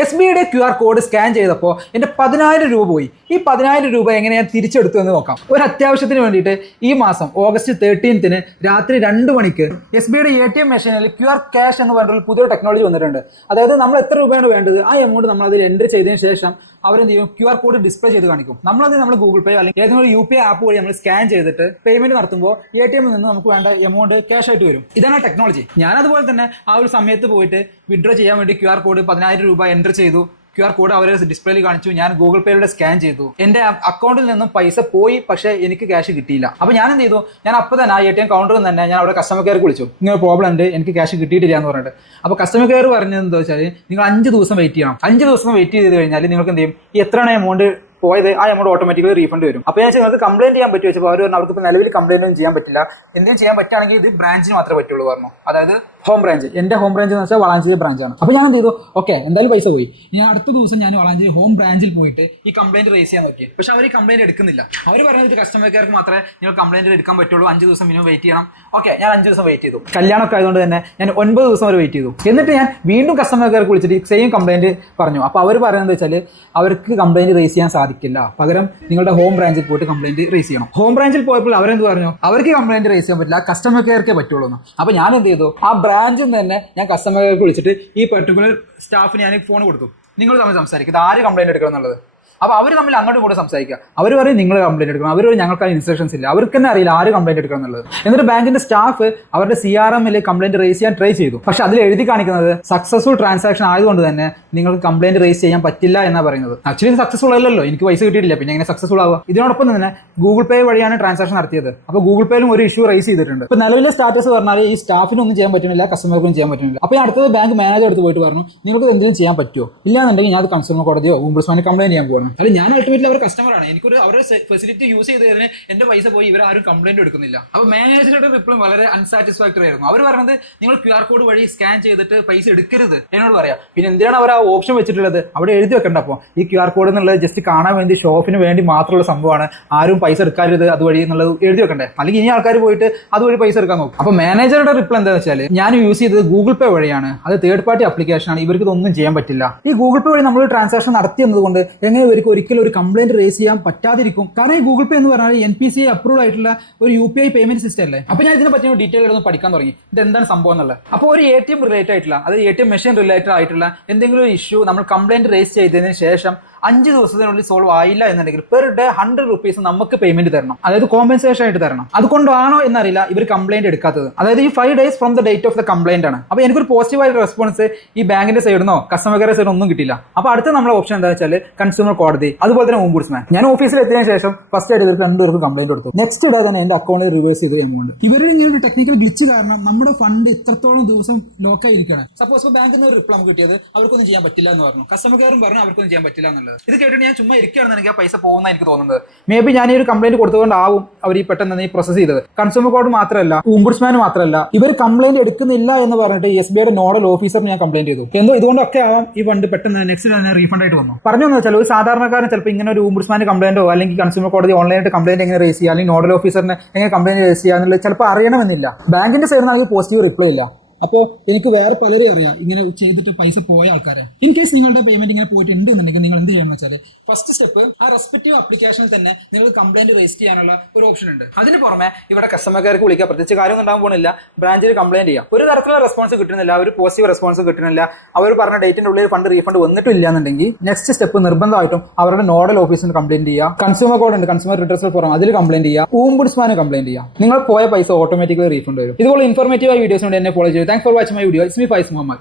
S B ഐയുടെ QR code scan ചെയ്തപ്പോൾ എൻ്റെ 10,000 രൂപ പോയി. ഈ 10,000 രൂപ എങ്ങനെ ഞാൻ തിരിച്ചെടുത്തു എന്ന് നോക്കാം. ഒരു അത്യാവശ്യത്തിന് വേണ്ടിയിട്ട് ഈ മാസം ഓഗസ്റ്റ് 13 രാത്രി 2 മണിക്ക് എസ് ബി ഐയുടെ ATM മെഷീനിൽ QR ക്യാഷ് എന്ന് പറഞ്ഞൊരു പുതിയ ടെക്നോളജി വന്നിട്ടുണ്ട്. അതായത് നമ്മൾ എത്ര രൂപയാണ് വേണ്ടത് ആ എമൗണ്ട് നമ്മൾ അതിൽ എൻട്രി ചെയ്തതിന് ശേഷം അവരെന്ത് ചെയ്യും, QR കോഡ് ഡിസ്പ്ലേ ചെയ്ത് കാണിക്കും. നമ്മൾ ഗൂഗിൾ പേ അല്ലെങ്കിൽ ഏതെങ്കിലും UPI ആപ്പ് വഴി നമ്മൾ സ്കാൻ ചെയ്തിട്ട് പേയ്മെന്റ് നടത്തുമ്പോൾ ATM നിന്ന് നമുക്ക് വേണ്ട എമൗണ്ട് ക്യാഷ് ആയിട്ട് വരും. ഇതാണ് ടെക്നോളജി. ഞാൻ അതുപോലെ തന്നെ ആ ഒരു സമയത്ത് പോയിട്ട് വിഡ്രോ ചെയ്യാൻ വേണ്ടി QR കോഡ് 10,000 രൂപ എൻറ്റർ ചെയ്തു. QR കോഡ് അവർ ഡിസ്പ്ലേയിൽ കാണിച്ചു. ഞാൻ ഗൂഗിൾ പേയിലൂടെ സ്കാൻ ചെയ്തു. എന്റെ അക്കൗണ്ടിൽ നിന്നും പൈസ പോയി, പക്ഷേ എനിക്ക് ക്യാഷ് കിട്ടിയില്ല. അപ്പൊ ഞാൻ എന്ത് ചെയ്തു, ഞാൻ അപ്പോൾ തന്നെ ആ ATM കൗണ്ടറിൽ തന്നെ ഞാൻ അവിടെ കസ്റ്റമർ കെയർ വിളിച്ചു. ഇങ്ങനെ പ്രോബ്ലം ഉണ്ട്, എനിക്ക് ക്യാഷ് കിട്ടിയിട്ടില്ല എന്ന് പറഞ്ഞിട്ട്. അപ്പൊ കസ്റ്റമർ കെയർ പറഞ്ഞത് എന്താ വെച്ചാൽ, നിങ്ങൾ 5 ദിവസം വെയിറ്റ് ചെയ്യണം. 5 ദിവസം വെയിറ്റ് ചെയ്ത് കഴിഞ്ഞാൽ നിങ്ങൾക്ക് എന്ത് ചെയ്യും, ഈ എത്രയാണ് എമൗണ്ട് പോയത് ആ എമൗണ്ട് ഓട്ടോമാറ്റിക്കലി റീഫണ്ട് വരും. അപ്പോൾ ഞാൻ നിങ്ങൾക്ക് കംപ്ലൈന്റ് ചെയ്യാൻ പറ്റുമോ വെച്ചപ്പോൾ അവർ പറഞ്ഞു അവർക്ക് ഇപ്പോൾ നിലവിൽ കംപ്ലൈന്റ് ഒന്നും ചെയ്യാൻ പറ്റില്ല. എന്തെങ്കിലും ചെയ്യാൻ പറ്റുകയാണെങ്കിൽ ഇത് ബ്രാഞ്ചിന് മാത്രമേ പറ്റുള്ളൂ പറഞ്ഞു. അതായത് ഹോം ബ്രാഞ്ച്. എന്റെ ഹോം ബ്രാഞ്ച് എന്ന് വെച്ചാൽ വളാഞ്ചേരി ബ്രാഞ്ചാണ്. അപ്പോൾ ഞാൻ എന്ത് ചെയ്തു, ഓക്കെ എന്തായാലും പൈസ പോയി. ഞാൻ അടുത്ത ദിവസം ഞാൻ വളാഞ്ചേരി ഹോം ബ്രാഞ്ചിൽ പോയിട്ട് ഈ കംപ്ലൈന്റ് റേസ് ചെയ്യാൻ നോക്കി. പക്ഷെ അവർ ഈ കംപ്ലൈന്റ് എടുക്കുന്നില്ല. അവർ പറയുന്നത് കസ്റ്റമർ കെയർക്ക് മാത്രമേ നിങ്ങൾ കംപ്ലൈന്റ് എടുക്കാൻ പറ്റുള്ളൂ, 5 ദിവസം മിനിമം വെയിറ്റ് ചെയ്യണം. ഓക്കെ, ഞാൻ 5 ദിവസം വെയിറ്റ് ചെയ്തു. കല്യാണമൊക്കെ ആയതുകൊണ്ട് തന്നെ ഞാൻ 9 ദിവസം വരെ വെയിറ്റ് ചെയ്തു. എന്നിട്ട് ഞാൻ വീണ്ടും കസ്റ്റമർ കെയർക്ക് വിളിച്ചിട്ട് സെയിം കംപ്ലൈന്റ് പറഞ്ഞു. അപ്പോൾ അവർ പറയുന്നത് വെച്ചാൽ അവർക്ക് കംപ്ലൈന്റ് റേസ് ചെയ്യാൻ സാധിക്കില്ല, പകരം നിങ്ങളുടെ ഹോം ബ്രാഞ്ചിൽ പോയിട്ട് കംപ്ലൈന്റ് റേസ് ചെയ്യണം. ഹോം ബ്രാഞ്ചിൽ പോയപ്പോൾ അവരെന്ത് പറഞ്ഞു, അവർക്ക് കംപ്ലൈന്റ് റേസ് ചെയ്യാൻ പറ്റില്ല, കസ്റ്റമർ കെയർക്കേ പറ്റുള്ളൂ എന്ന്. അപ്പോൾ ഞാൻ എന്ത് ചെയ്തു, ആ ബ്രാഞ്ചിൽ നിന്ന് തന്നെ ഞാൻ കസ്റ്റമർ കെയർക്ക് വിളിച്ചിട്ട് ഈ പെർട്ടിക്കുലർ സ്റ്റാഫിന് ഞാൻ ഫോൺ കൊടുത്തു. നിങ്ങൾ തമ്മിൽ സംസാരിക്കും, ഇത് ആര് കംപ്ലൈന്റ് എടുക്കണം എന്നുള്ളത്. അപ്പോൾ അവർ തമ്മിൽ അങ്ങോട്ടും കൂടെ സംസാരിക്കുക. അവർ പറയും നിങ്ങൾ കംപ്ലൈന്റ് എടുക്കണം, അവർ ഞങ്ങൾക്ക് ഇൻസ്ട്രക്ഷൻസ് ഇല്ല, അവർക്ക് തന്നെ അറിയില്ല ആര് കംപ്ലൈന്റ് എടുക്കണം എന്നുള്ളത്. എന്നിട്ട് ബാങ്കിന്റെ സ്റ്റാഫ് അവരുടെ CRM-ൽ കംപ്ലൈന്റ് റേസ് ചെയ്യാൻ ട്രൈ ചെയ്തു. പക്ഷെ അതിൽ എഴുതി കാണിക്കുന്നത് സക്സസ്ഫുൾ ട്രാൻസാക്ഷൻ ആയതുകൊണ്ട് തന്നെ നിങ്ങൾക്ക് കംപ്ലൈന്റ് റേസ് ചെയ്യാൻ പറ്റില്ല എന്നാണ് പറയുന്നത്. ആക്ച്വലി സക്സസ്ഫുൾ അല്ലല്ലോ, എനിക്ക് പൈസ കിട്ടിയിട്ടില്ല, പിന്നെ എങ്ങനെ സക്സസ്ഫുൾ ആവുക. ഇതിനോടൊപ്പം തന്നെ ഗൂഗിൾ പേ വഴിയാണ് ട്രാൻസാക്ഷൻ നടത്തിയത്. അപ്പോൾ ഗൂഗിൾ പേയിലും ഒരു ഇഷ്യൂ റേസ് ചെയ്തിട്ടുണ്ട്. ഇപ്പോൾ നിലവിലെ സ്റ്റാറ്റസ് പറഞ്ഞാൽ ഈ സ്റ്റാഫിനൊന്നും ചെയ്യാൻ പറ്റുന്നില്ല, കസ്റ്റമർക്കൊന്നും ചെയ്യാൻ പറ്റുന്നില്ല. അപ്പോൾ ഞാൻ അടുത്തത് ബാങ്ക് മാനേജർ അടുത്ത് പോയിട്ട് പറഞ്ഞു, നിങ്ങൾക്ക് എന്തെങ്കിലും ചെയ്യാൻ പറ്റുമോ, ഇല്ലാന്നുണ്ടെങ്കിൽ ഞാൻ കൺസ്യൂമർ കോടതിയോ ഓംബുഡ്സ്മാനെ കംപ്ലൈന്റ് ചെയ്യാൻ പോകുന്നു. അല്ലെങ്കിൽ ഞാൻ അൾട്ടിമേറ്റ്ലി അവർ കസ്റ്റമറാണ്, എനിക്കൊരു അവരുടെ ഫെസിലിറ്റി യൂസ് ചെയ്തതിന് എന്റെ പൈസ പോയി, ഇവർ ആരും കംപ്ലൈന്റ് എടുക്കുന്നില്ല. അപ്പോൾ മാനേജറുടെ റിപ്ലൈ വളരെ അൺസാറ്റിസ്ഫാക്ടറി ആയിരുന്നു. അവർ പറഞ്ഞത് നിങ്ങൾ QR കോഡ് വഴി സ്കാൻ ചെയ്തിട്ട് പൈസ എടുക്കരുത് എന്നോട് പറയാം. പിന്നെ എന്തിനാണ് അവർ ആ ഓപ്ഷൻ വെച്ചിട്ടുള്ളത്, അവിടെ എഴുതി വെക്കണ്ട. അപ്പോൾ ഈ QR കോഡ് എന്നുള്ളത് ജസ്റ്റ് കാണാൻ വേണ്ടി ഷോപ്പിന് വേണ്ടി മാത്രമുള്ള സംഭവമാണ്, ആരും പൈസ എടുക്കരുത് അതുവഴി എന്നുള്ളത് എഴുതി വെക്കണ്ടേ. അല്ലെങ്കിൽ ഇനി ആൾക്കാർ പോയിട്ട് അതുവഴി പൈസ എടുക്കാൻ നോക്കും. അപ്പോൾ മാനേജറുടെ റിപ്ലൈ എന്താണെന്ന് വെച്ചാൽ, ഞാൻ യൂസ് ചെയ്തത് ഗൂഗിൾ പേ വഴിയാണ്, അത് തേർഡ് പാർട്ടി ആപ്ലിക്കേഷൻ ആണ്, ഇവർക്ക് ഇതൊന്നും ചെയ്യാൻ പറ്റില്ല. ഈ ഗൂഗിൾ പേ വഴി നമ്മൾ ട്രാൻസാക്ഷൻ നടത്തിയെന്നത് കൊണ്ട് എങ്ങനെ ഇവർക്ക് ഒരിക്കലും ഒരു കംപ്ലൈന്റ് റേസ് ചെയ്യാൻ പറ്റാതിരിക്കും. കാരണം ഈ ഗൂഗിൾ പേ എന്ന് പറഞ്ഞാൽ NPCI അപ്രൂവ്ഡ് ആയിട്ടുള്ള ഒരു UPI പേയ്മെന്റ് സിസ്റ്റം അല്ലേ. അപ്പോൾ ഞാൻ ഇതിനെ പറ്റി ഡീറ്റെയിൽ ഒന്ന് പഠിക്കാൻ തുടങ്ങി, ഇത് എന്താണ് സംഭവം എന്നുള്ളത്. അപ്പോൾ ഒരു ATM റിലേറ്റഡ് ആയിട്ടുള്ള, അതായത് ATM മെഷീൻ റിലേറ്റഡ് ആയിട്ടുള്ള എന്തെങ്കിലും ഒരു ഇഷ്യൂ നമ്മൾ കംപ്ലൈന്റ് റേസ് ചെയ്തതിന് ശേഷം 5 ദിവസത്തിനുള്ളിൽ സോൾവ് ആയില്ല എന്നുണ്ടെങ്കിൽ പെർ ഡേ 100 rupees നമുക്ക് പേയ്മെന്റ് തരണം, അതായത് കോമ്പൻസേഷൻ ആയിട്ട് തരണം. അതുകൊണ്ടാണോ എന്നറിയില്ല ഇവർ കംപ്ലൈന്റ് എടുക്കാത്തത്. അതായത് ഈ 5 days from the date of the complaint ആണ്. അപ്പോൾ എനിക്കൊരു പോസിറ്റീവ് ആയിട്ട് റെസ്പോൺസ് ഈ ബാങ്കിന്റെ സൈഡിൽ നിന്നോ കസ്റ്റമർ കെയർ സൈഡിൽ ഒന്നും കിട്ടില്ല. അപ്പോൾ അടുത്ത നമ്മുടെ ഓപ്ഷൻ എന്താ വെച്ചാൽ കൺസ്യൂമർ കോടതി, അതുപോലെ തന്നെ ഓംബുഡ്സ്മാൻ. ഞാൻ ഓഫീസിൽ എത്തിയതിനു ശേഷം ഫസ്റ്റ് ആയിട്ട് ഇവർക്ക് 2 പേർക്ക് കംപ്ലൈന്റ് കൊടുത്തു. നെക്സ്റ്റ് ഡേ തന്നെ എന്റെ അക്കൗണ്ടിൽ റിവേഴ്സ് ചെയ്ത എമൗണ്ട്. ഇവരുടെ ഇങ്ങനെ ഒരു ടെക്നിക്കൽ ഗ്ലിച്ച് കാരണം നമ്മുടെ ഫണ്ട് ഇത്രത്തോളം ദിവസം ലോക്കായിരിക്കണം. സപ്പോസ് ബാങ്കിൽ നിന്ന് ഒരു റിപ്ലൈ നമുക്ക് കിട്ടിയത് അവർക്കൊന്നും ചെയ്യാൻ പറ്റില്ല എന്ന് പറഞ്ഞു, കസ്റ്റമർ കെയറും പറഞ്ഞു അവർക്കൊന്നും ചെയ്യാൻ പറ്റില്ല എന്നുള്ളത്. ഇത് കേട്ടിട്ട് ഞാൻ ഇരിക്കുകയാണെന്ന് ആ പൈസ പോകുന്ന എനിക്ക് തോന്നുന്നത്. മേ ബി ഞാൻ ഈ ഒരു കംപ്ലൈന്റ് കൊടുത്തുകൊണ്ടാവും അവർ ഈ പെട്ടെന്ന് ഈ പ്രോസസ് ചെയ്തത്. കൺസ്യൂമർ കോഡ് മാത്രമല്ല, ഓംബുഡ്സ്മാൻ മാത്രമല്ല, ഇവർ കംപ്ലൈന്റ് എടുക്കുന്നില്ല എന്ന് പറഞ്ഞിട്ട് SBIയുടെ നോഡൽ ഓഫീസറിന് ഞാൻ കംപ്ലൈന്റ് ചെയ്തു. എന്തോ ഇതുകൊണ്ടൊക്കെ ആവാം ഈ ഫണ്ട് പെട്ടെന്ന് നെക്സ്റ്റ് തന്നെ റീഫണ്ട് ആയിട്ട് വന്നു. പറഞ്ഞു വെച്ചാൽ ഒരു സാധാരണക്കാരൻ ചിലപ്പോൾ ഇങ്ങനെ ഒരു ഓംബുഡ്സ്മാൻ കംപ്ലൈന്റോ അല്ലെങ്കിൽ കൺസ്യൂമർ കോടതി ഓൺലൈനായിട്ട് കംപ്ലൈന്റ് എങ്ങനെ റേസ് ചെയ്യുക, അല്ലെങ്കിൽ നോഡൽ ഓഫീസറിന് എങ്ങനെ കംപ്ലൈന്റ് റേസ് ചെയ്യുക എന്നുള്ളത് ചിലപ്പോൾ അറിയണമെന്നില്ല. ബാങ്കിന്റെ സൈഡിൽ നിന്ന് പോസിറ്റീവ് റിപ്ലൈ ഇല്ല. അപ്പോൾ എനിക്ക് വേറെ പലരും അറിയാം ഇങ്ങനെ ചെയ്തിട്ട് പൈസ പോയ ആൾക്കാരെ. ഇൻ കേസ് നിങ്ങളുടെ പേയ്മെന്റ് ഇങ്ങനെ പോയിട്ടുണ്ട് എന്നുണ്ടെങ്കിൽ നിങ്ങൾ എന്ത് ചെയ്യണമെന്ന് വെച്ചാൽ, ഫസ്റ്റ് സ്റ്റെപ്പ് ആ റെസ്പെക്റ്റീവ് ആപ്ലിക്കേഷനിൽ തന്നെ നിങ്ങൾ കംപ്ലൈന്റ് രജിസ്റ്റർ ചെയ്യാനുള്ള ഒരു ഓപ്ഷൻ ഉണ്ട്. അതിന് പുറമെ ഇവിടെ കസ്റ്റമർ കെയർക്ക് വിളിക്കുക, പ്രത്യേകിച്ച് കാര്യമൊന്നും ഉണ്ടാകാൻ പോകുന്നില്ല, ബ്രാഞ്ചിൽ കംപ്ലൈന്റ് ചെയ്യാം. ഒരു തരത്തിലുള്ള റെസ്പോൺസ് കിട്ടുന്നില്ല, ഒരു പോസിറ്റീവ് റെസ്പോൺസ് കിട്ടുന്നില്ല, അവർ പറഞ്ഞ ഡേറ്റിന്റെ ഉള്ളിൽ ഫണ്ട് റീഫണ്ട് വന്നിട്ടില്ല എന്നുണ്ടെങ്കിൽ നെക്സ്റ്റ് സ്റ്റെപ്പ് നിർബന്ധമായിട്ടും അവരുടെ നോഡൽ ഓഫീസിന് കംപ്ലൈന്റ് ചെയ്യുക. കൺസ്യൂമർ കോഡ് ഉണ്ട്, കൺസ്യൂമർ റിട്രസൽ ഫോറം, അതിൽ കംപ്ലൈന്റ് ചെയ്യുക. ഓംബുഡ്സ്മാന് കംപ്ലൈന്റ് ചെയ്യുക. നിങ്ങൾ പോയ പൈസ ഓട്ടോമാറ്റിക്കലി റീഫണ്ട് വരും. ഇതുപോലെ ഇൻഫോർമേറ്റീവ് വീഡിയോസ് കൊണ്ട് എന്നെ ഫോളോ ചെയ്യും. Thanks for watching my video. It's me, Faiz Muhammad.